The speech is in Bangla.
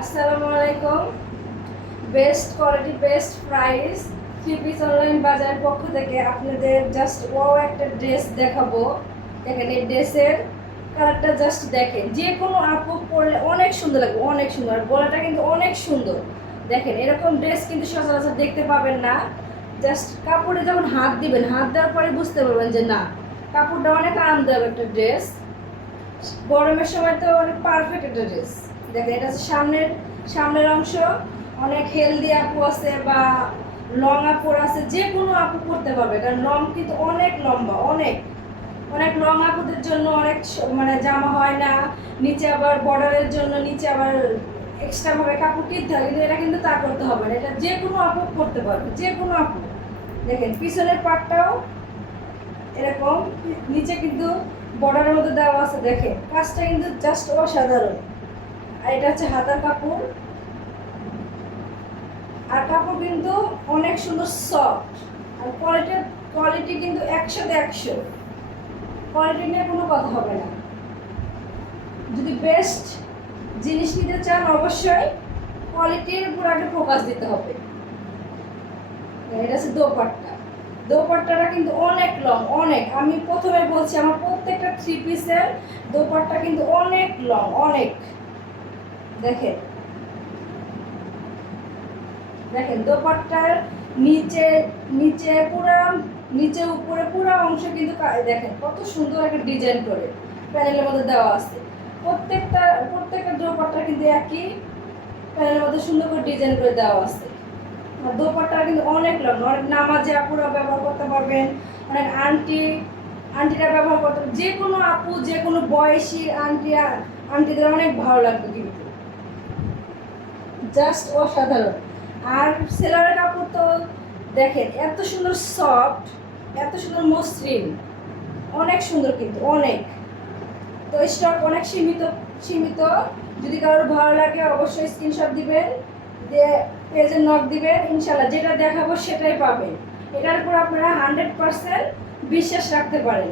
আসসালামু আলাইকুম। Best quality best price three piece online বাজারের পক্ষ থেকে আপনাদের জাস্ট ওয়াও একটা ড্রেস দেখাবো। দেখেন এই ড্রেসের কালারটা জাস্ট দেখেন, যে কোনো আপু পরলে অনেক সুন্দর লাগবে, অনেক সুন্দর। আর গলাটা কিন্তু অনেক সুন্দর। দেখেন এরকম ড্রেস কিন্তু সচরাচর দেখতে পাবেন না। জাস্ট কাপড়ে যখন হাত দিবেন, হাত দেওয়ার পরে বুঝতে পারবেন যে না, কাপড়টা অনেক আরামদায়ক একটা ড্রেস। গরমের সময় তো অনেক পারফেক্ট একটা ড্রেস। দেখেন এটা হচ্ছে সামনের অংশ। অনেক হেলদি আপু আছে বা লং আপুর আছে, যে কোনো আপু পরতে পারবে, কারণ লং কিন্তু অনেক লম্বা, অনেক অনেক লং আপুদের জন্য অনেক মানে জামা হয় না। নিচে আবার বর্ডারের জন্য নিচে আবার এক্সট্রা ভাবে কাপড় কিনতে হয়, কিন্তু এটা কিন্তু তা করতে হবে না। এটা যে কোনো আপু পরতে পারবে, যে কোনো আপু। দেখেন পিছনের পাটটাও এরকম, নিচে কিন্তু বর্ডারের মধ্যে দেওয়া আছে। দেখেন কাজটা কিন্তু জাস্ট অসাধারণ। আর এটা হচ্ছে হাতার কাপড়। আর কাপড় কিন্তু অনেক সুন্দর সফট। আর কোয়ালিটি কিন্তু 100-100। কোয়ালিটি নিয়ে কোনো কথা হবে না। যদি বেস্ট জিনিস নিতে চান অবশ্যই কোয়ালিটির উপর আগে ফোকাস দিতে হবে। এটা হচ্ছে দোপাট্টাটা কিন্তু অনেক লং, অনেক। আমি প্রথমে বলছি আমার প্রত্যেকটা থ্রি পিসের দোপাট্টা কিন্তু অনেক লং, অনেক। দেখেন দেখেন দোপাট্টার নিচে নিচে পুরা নিচে উপরে পুরো অংশ কিন্তু দেখেন কত সুন্দর একটা ডিজাইন করে প্যানেলের মধ্যে দেওয়া আছে। প্রত্যেকটা দোপাট্টা কিন্তু একই প্যানেলের মধ্যে সুন্দর করে ডিজাইন করে দেওয়া আছে। আর দোপাট্টা কিন্তু অনেক লং, অনেক নামাজে আপুরা ব্যবহার করতে পারবেন, অনেক আন্টিরা ব্যবহার করতে পারবেন। যে কোনো আপু, যে কোনো বয়সী আন্টিদের অনেক ভালো লাগবে কিন্তু, জাস্ট অসাধারণ। আর সেলারের কাপড় তো দেখেন এত সুন্দর সফট, এত সুন্দর মসৃণ, অনেক সুন্দর কিন্তু অনেক। তো স্টক অনেক সীমিত। যদি কারোর ভালো লাগে অবশ্যই স্ক্রিনশট দিবেন, দিয়ে পেজে নক দিবেন। ইনশাল্লাহ যেটা দেখাবো সেটাই পাবেন। এটার উপর আপনারা 100% বিশ্বাস রাখতে পারেন।